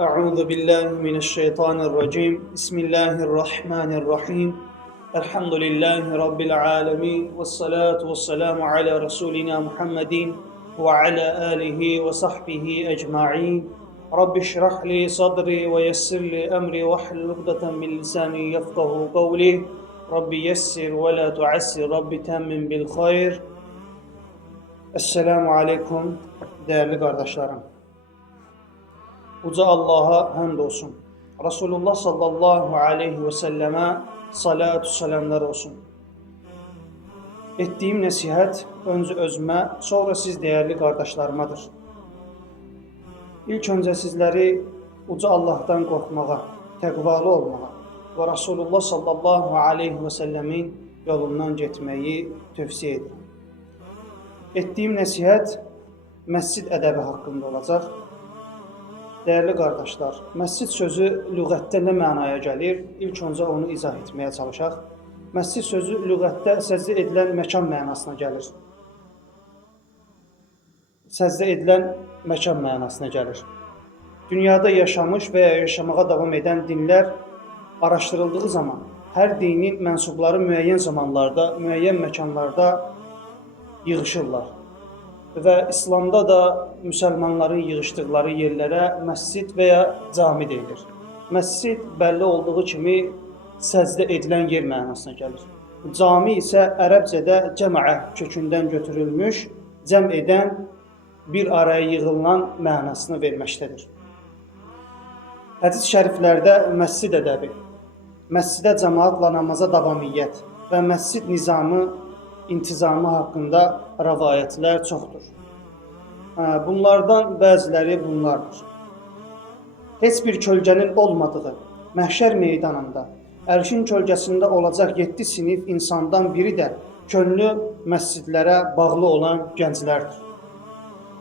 أعوذ بالله من الشيطان الرجيم بسم الله الرحمن الرحيم الحمد لله رب العالمين والصلاة والسلام على رسولنا محمد وعلى آله وصحبه أجمعين رب اشرح لي صدري ويسر لي أمري واحلل عقدة من لساني يفقه قولي رب يسر ولا تعسر رب تمم بالخير. Esselamu Aleyküm değerli kardeşlerim. Uca Allah'a həmd olsun. Resulullah sallallahu aleyhi ve selleme salatu selamlar olsun. Etdiyim nəsihət öncə özümə, sonra siz değerli kardeşlerimədir. İlk öncə sizləri uca Allah'tan qorxmağa, təqvalı olmağa və Resulullah sallallahu aleyhi ve sellemin yolundan getməyi tövsiyə edirəm. Etdiyim nəsihət məscid ədəbi haqqında olacaq. Değerli kardeşler, məscid sözü lüğətdə nə mənaya gəlir? İlk öncə onu izah etməyə çalışaq. Məscid sözü lüğətdə səzdə edilən məkan mənasına gəlir. Səzdə edilən məkan mənasına gəlir. Dünyada yaşamış və ya yaşamağa davam edən dinlər araşdırıldığı zaman hər dinin mənsubları müəyyən zamanlarda, müəyyən məkanlarda yığışırlar. Və İslamda da müsəlmanların yığışdıqları yerlərə məscid və ya cami deyilir. Məscid bəlli olduğu kimi səzdə edilən yer mənasına gəlir. Cami isə ərəbcədə cəməə kökündən götürülmüş, cəm edən, bir araya yığılan mənasını verməkdədir. Hədis şəriflərdə məscid ədəbi, məscidə cəmaatla namaza davamiyyət və məscid nizamı, intizamı haqqında rəvayətlər çoxdur. Bunlardan bəziləri bunlardır. Heç bir kölgənin olmadığı məhşər meydanında, ərşin kölgəsində olacaq 7 sinif insandan biri də könlü məscidlərə bağlı olan gənclərdir.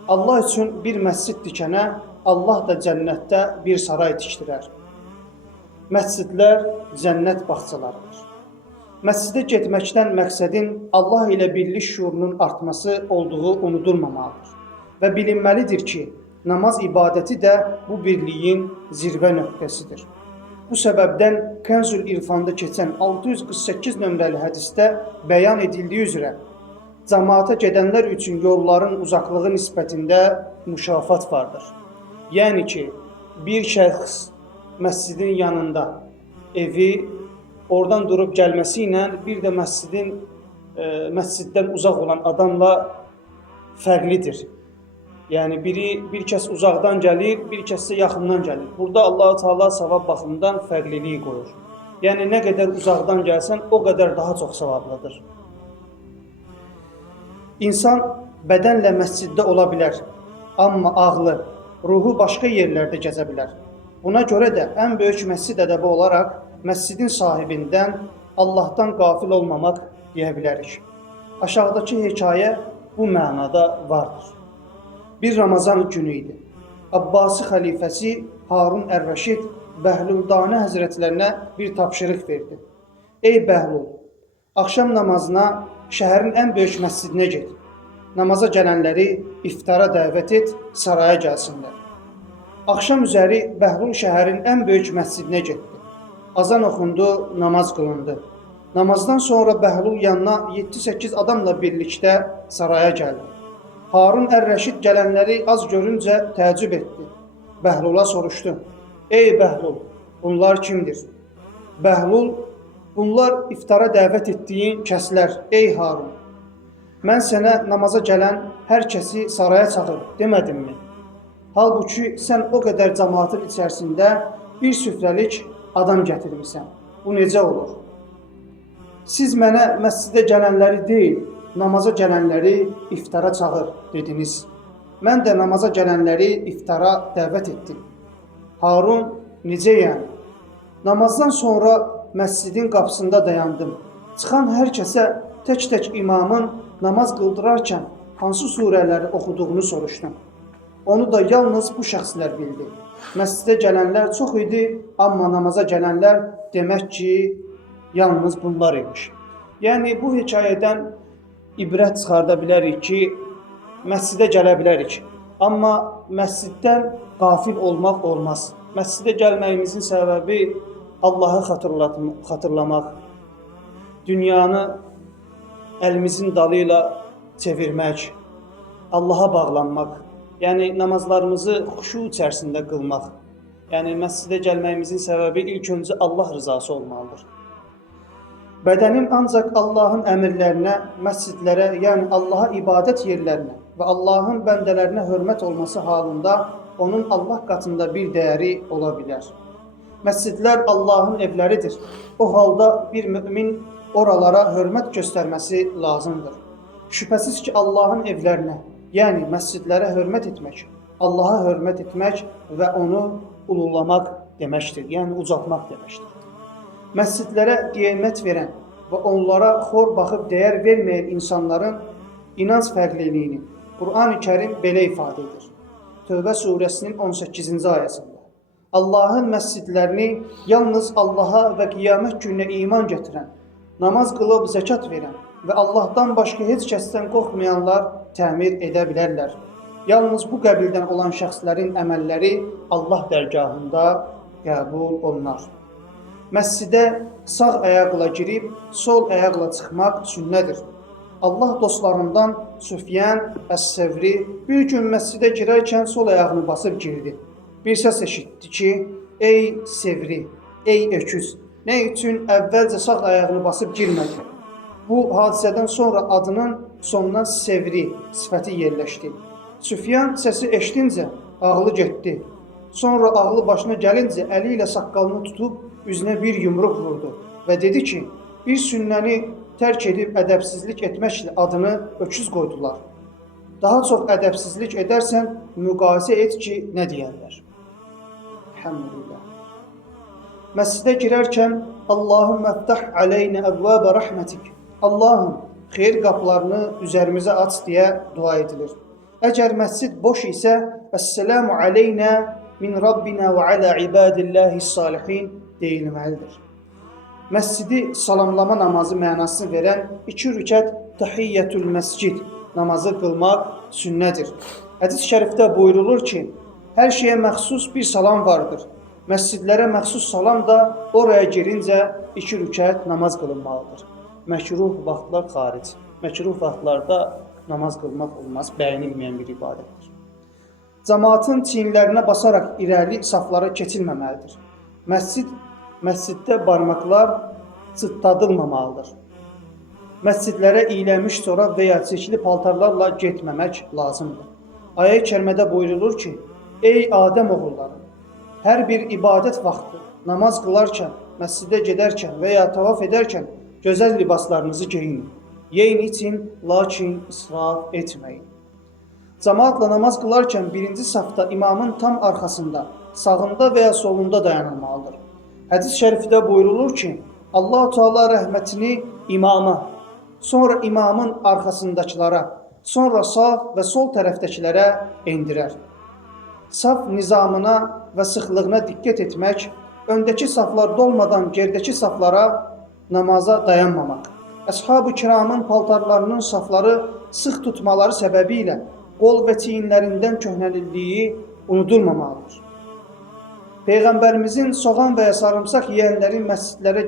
Allah üçün bir məscid dikənə Allah da cənnətdə bir saray tikdirər. Məscidlər cənnət bağçalarıdır. Məscidə getməkdən məqsədin Allah ilə birlik şuurunun artması olduğu unudulmamalıdır. Və bilinməlidir ki, namaz ibadəti də bu birliyin zirvə nöqtəsidir. Bu səbəbdən Kənzül İrfanda keçən 648 nömrəli hədisdə bəyan edildiyi üzrə, cəmaata gedənlər üçün yolların uzaqlığı nisbətində müşafat vardır. Yəni ki, bir şəxs məscidin yanında evi, oradan durub gəlməsi ilə bir də məsciddən uzaq olan adamla fərqlidir. Yəni bir kəs uzaqdan gəlir, bir kəs isə yaxından gəlir. Burada Allah-u Teala savab baxımından fərqliliyi qoyur. Yəni nə qədər uzaqdan gəlsən, o qədər daha çox savablıdır. İnsan bədənlə məsciddə ola bilər, amma ağlı, ruhu başqa yerlərdə gəzə bilər. Buna görə də ən böyük məscid ədəbi olaraq məscidin sahibindən Allahdan qafil olmamaq deyə bilərik. Aşağıdakı hekayə bu mənada vardır. Bir Ramazan günü idi. Abbasi xəlifəsi Harun Ər-Rəşid Bəhluldanə həzrətlərinə bir tapşırıq verdi. Ey Bəhlul, axşam namazına şəhərin ən böyük məscidinə get. Namaza gələnləri iftara dəvət et, saraya gəlsinlər. Axşam üzəri Bəhlul şəhərin ən böyük məscidinə getdi. Azan oxundu, namaz qılındı. Namazdan sonra Bəhlul yanına 7-8 adamla birlikdə saraya gəldi. Harun Ər-Rəşid gələnləri az görüncə təəccüb etdi. Bəhlula soruşdu. Ey Bəhlul, bunlar kimdir? Bəhlul, bunlar iftara dəvət etdiyin kəslər, ey Harun. Mən sənə namaza gələn hər kəsi saraya çağır, demədimmi? Halbuki sən o qədər cəmaatın içərisində bir süfrəlik adam gətirmişsən. Bu necə olur? Siz mənə məscidə gələnləri deyil, namaza gələnləri iftara çağır dediniz. Mən də namaza gələnləri iftara dəvət etdim. Harun, necə yəni? Namazdan sonra məscidin qapısında dayandım. Çıxan hər kəsə tək-tək imamın namaz qıldırarkən hansı surələri oxuduğunu soruşdum. Onu da yalnız bu şəxslər bildi. Məscidə gələnlər çox idi, amma namaza gələnlər demək ki, yalnız bunlar imiş. Yəni bu hekayədən ibrət çıxarda bilərik ki, məscidə gələ bilərik. Amma məsciddən qafil olmaq olmaz. Məscidə gəlməyimizin səbəbi Allahı xatırlamaq, dünyanı əlimizin dalı ilə çevirmək, Allaha bağlanmaq, yəni namazlarımızı xuşu içərisində qılmaq. Yəni məscidə gəlməyimizin səbəbi ilk öncə Allah rızası olmalıdır. Bədənin ancaq Allahın əmrlərinə, məscidlərə, yəni Allaha ibadət yerlərinə və Allahın bəndələrinə hörmət olması halında onun Allah qatında bir dəyəri ola bilər. Məscidlər Allahın evləridir. O halda bir mümin oralara hörmət göstərməsi lazımdır. Şübhəsiz ki, Allahın evlərinə, yəni məscidlərə hörmət etmək, Allaha hörmət etmək və onu ululamaq deməkdir, yəni ucaltmaq deməkdir. Məscidlərə qiymət verən və onlara xor baxıb dəyər verməyən insanların inanc fərqliliyini Qur'an-ı Kərim belə ifadə edir. Tövbə surəsinin 18-ci ayəsində. Allahın məscidlərini yalnız Allaha və qiyamət gününə iman gətirən, namaz qılıb zəkat verən və Allahdan başqa heç kəsdən qorxmayanlar təmir edə bilərlər. Yalnız bu qəbildən olan şəxslərin əməlləri Allah dərgahında qəbul olunar. Məscidə sağ ayaqla girib, sol ayaqla çıxmaq sünnədir. Allah dostlarından Süfyan Əs-Səvri bir gün məscidə girərkən sol ayağını basıb girdi. Bir səs eşitdi ki, ey Sevri, ey öküz, nə üçün əvvəlcə sağ ayağını basıb girmədi? Bu hadisədən sonra adının sonuna Sevri sifəti yerləşdi. Süfyan səsi eşidincə ağlı getdi. Sonra ağlı başına gəlincə əli ilə saqqalını tutub üzünə bir yumruq vurdu və dedi ki, bir sünnəni tərk edib ədəbsizlik etməklə adını öküz qoydular. Daha çox ədəbsizlik edərsən, müqayisə et ki, nə deyərlər. Elhamdülillah. Məscidə girərkən Allahümmə ftəh aleynə əvvəbə rəhmətik. Allahım, xeyir qapılarını üzərimizə aç deyə dua edilir. Əgər məscid boş isə, Əssəlamu aleynə min Rabbina və alə ibadillahis salihin deyilməlidir. Məscidi salamlama namazı mənasını verən 2 rükət təhiyyətül məscid namazı qılmaq sünnədir. Hədis şərifdə buyurulur ki, hər şeyə məxsus bir salam vardır. Məscidlərə məxsus salam da oraya girincə 2 rükət namaz qılınmalıdır. Məkruh vaxtlar xaric. Məkruh vaxtlarda namaz qılmaq olmaz, bəyənilməyən bir ibadətdir. Cəmaatın çiyinlərinə basaraq irəli saflara keçilməməlidir. Məsciddə barmaqlar çıtladılmamalıdır. Məscidlərə iylənmiş corab və ya çirkli paltarlarla getməmək lazımdır. Ayə-i kərimədə buyurulur ki, ey Adəm oğulları, hər bir ibadət vaxtı, namaz qılarkən, məscidə gedərkən və ya tavaf edərkən gözəl libaslarınızı geyinin. Yeyin için, lakin israf etməyin. Cəmaatla namaz qılarkən birinci safda imamın tam arxasında, sağında və ya solunda dayanılmalıdır. Hədis şərifdə buyurulur ki, Allah-u Teala rəhmətini imama, sonra imamın arxasındakılara, sonra sağ və sol tərəfdəkilərə endirər. Saf nizamına və sıxlığına diqqət etmək, öndəki saflar dolmadan gerdəki saflara namaza dayanmamaq. Əshab-ı kiramın paltarlarının safları sıx tutmaları səbəbilə qol və çiyinlərindən köhnəlildiyi unudulmamalıdır. Peyğəmbərimizin soğan və ya sarımsaq yeyənlərin məscidlərə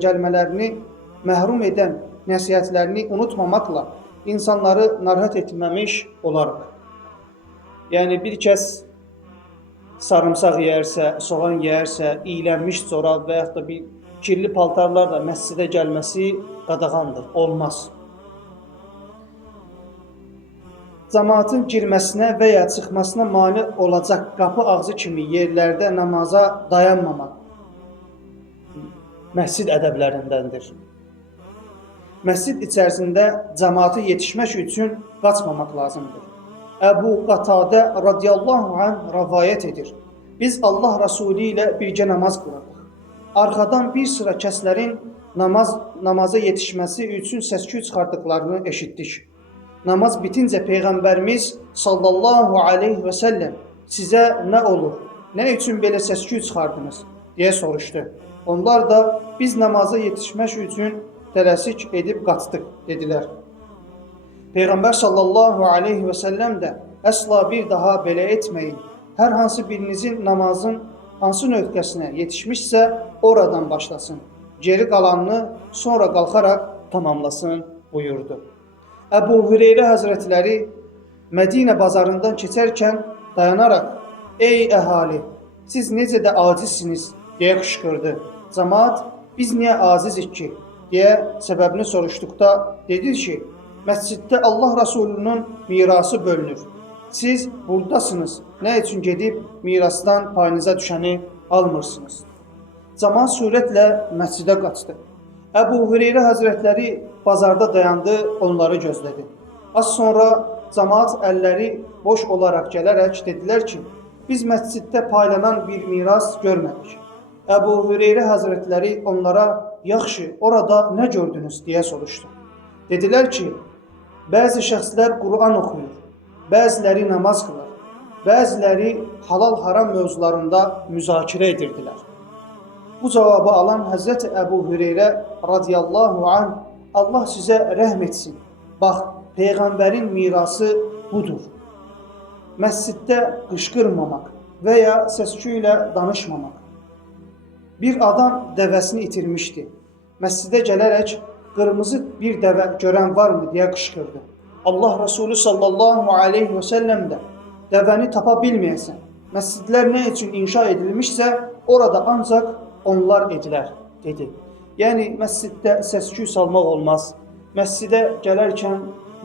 gəlmələrini məhrum edən nəsihətlərini unutmamaqla insanları narahat etməmiş olarıq. Yəni bir kəs sarımsaq yeyərsə, soğan yeyərsə, iylənmiş corab və yaxud da bir kirli paltarlarla məscidə gəlməsi qadağandır, olmaz. Cəmaatın girməsinə və ya çıxmasına mane olacaq qapı ağzı kimi yerlərdə namaza dayanmamaq məscid ədəblərindəndir. Məscid içərisində cəmaata yetişmək üçün qaçmamaq lazımdır. Əbu Qatadə radiyallahu anh rəvayət edir. Biz Allah Rəsulü ilə birgə namaz qılırdıq. Arxadan bir sıra kəslərin namaza yetişməsi üçün səs-küy çıxartdıqlarını eşitdik. Namaz bitincə Peyğəmbərimiz sallallahu aleyhi və səlləm sizə nə olur, nə üçün belə səs-küy çıxardınız deyə soruşdu. Onlar da biz namaza yetişmək üçün tələsik edib qaçdıq dedilər. Peyğəmbər sallallahu aleyhi və səlləm də əsla bir daha belə etməyin. Hər hansı birinizin namazın hansı nöqtəsinə yetişmişsə oradan başlasın. Geri qalanını sonra qalxaraq tamamlasın buyurdu. Əbu Hüreyrə Həzrətləri Mədinə bazarından keçərkən dayanaraq, ey əhali, siz necə də acizsiniz deyə qışqırdı. Cəmaət, biz niyə acizik ki deyə səbəbini soruşduqda dedi ki, məsciddə Allah Rasulunun mirası bölünür. Siz buradasınız, nə üçün gedib mirasdan payınıza düşəni almırsınız? Cəmaət sürətlə məscidə qaçdı. Əbu Hüreyrə Həzrətləri bazarda dayandı, onları gözlədi. Az sonra cəmaət əlləri boş olaraq gələrək dedilər ki, biz məsciddə paylanan bir miras görmədik. Əbu Hüreyrə Həzrətləri onlara, yaxşı, orada nə gördünüz deyə soruşdu. Dedilər ki, bəzi şəxslər Quran oxuyur, bəziləri namaz qılır, bəziləri halal-haram mövzularında müzakirə edirdilər. Bu cavabı alan Həzrəti Əbu Hüreyrə radiyallahu anh, Allah sizə rəhm etsin. Bax, Peyğəmbərin mirası budur. Məsciddə qışqırmamaq və ya səsküy ilə danışmamaq. Bir adam dəvəsini itirmişdi. Məscidə gələrək, qırmızı bir dəvə görən varmı deyə qışqırdı. Allah Resulü sallallahu aleyhi və səlləm də dəvəni tapa bilməyəsən. Məscidlər nə üçün inşa edilmişsə, orada ancaq onlar edilər, dedi. Yəni, məsciddə səsküy salmaq olmaz. Məscidə gələrkən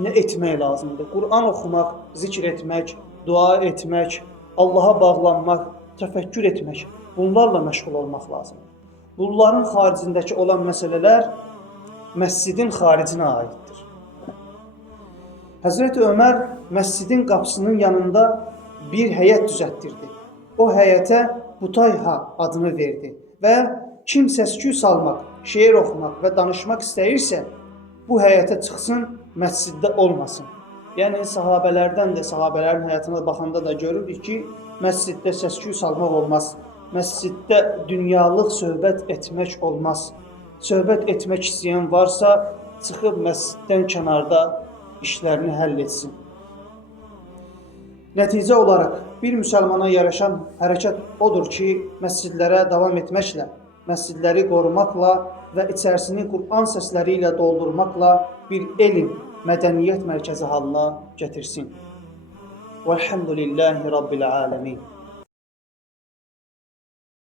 nə etmək lazımdır? Quran oxumaq, zikr etmək, dua etmək, Allaha bağlanmaq, təfəkkür etmək, bunlarla məşğul olmaq lazımdır. Bunların xaricindəki olan məsələlər məscidin xaricinə aiddir. Həzrəti Ömər məscidin qapısının yanında bir həyət düzəltdirdi. O həyətə Butayha adını verdi və kim səsküy salmaq, şeir oxumaq və danışmaq istəyirsə, bu həyətə çıxsın, məsciddə olmasın. Yəni, sahabələrdən də, sahabələrin həyatına baxanda da görürük ki, məsciddə səsküy salmaq olmaz. Məsciddə dünyalıq söhbət etmək olmaz. Söhbət etmək istəyən varsa, çıxıb məsciddən kənarda işlərini həll etsin. Nəticə olaraq, bir müsəlmana yaraşan hərəkət odur ki, məscidlərə davam etməklə, məscidləri qorumaqla və içərisini Quran səsləri ilə doldurmaqla bir elm, mədəniyyət mərkəzi halına gətirsin. Vəlhamdülillahi Rabbil aləmin.